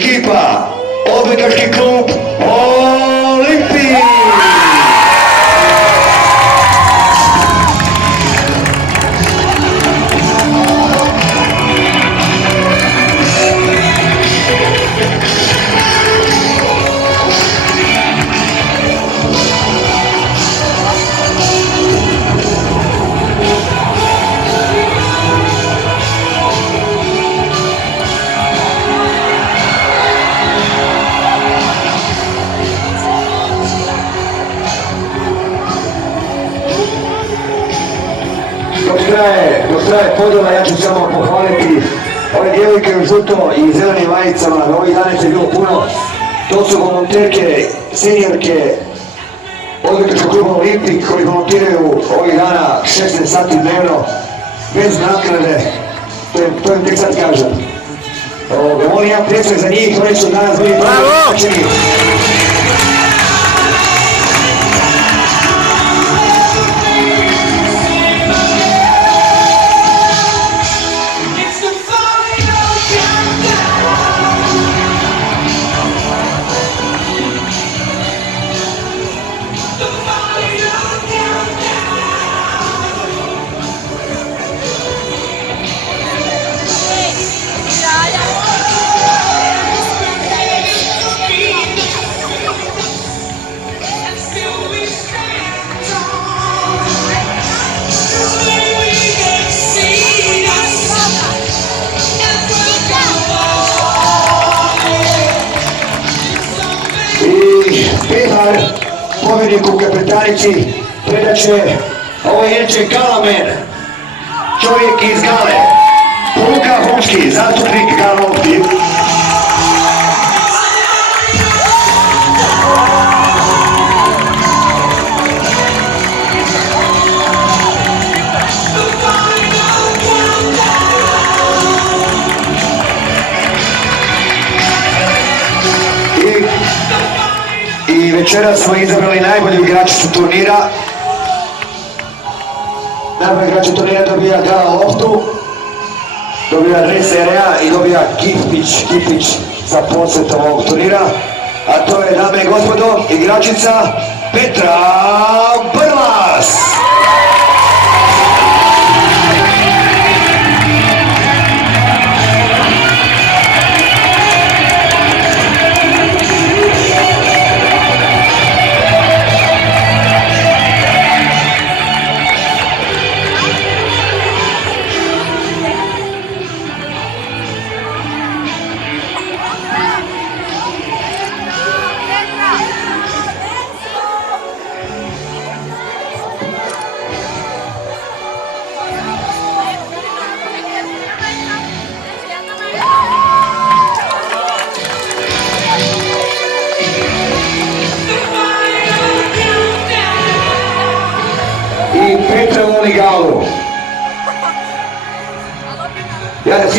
ekipa odbojkaški klub Olimpij. Dok traje podjela, ja ću samo pohvaliti ove djevojke u žuto i zelenim majicama. Ovih dana je bilo puno. To su volonterke, seniorke odbojkaškog kluba Olimpij koji volontiraju ovih dana 16 sati dnevno bez naknade. To im tek sad kažem. Oni imam priječak za njih, oni su danas bili pravi. Pehar, pobjedniku kapetanici, predat će ovo je inače Galamen, čovjek iz Gale, Luka Humski, zastupnik Galovki. I večeras smo izabrali najbolju igračicu turnira. Najbolji igrač turnira dobija Gala loptu, dobija dres RA i dobija kipić za posjetom ovog turnira. A to je, dame i gospodo, igračica Petra Brlas. I Petra voli Galu. Ja da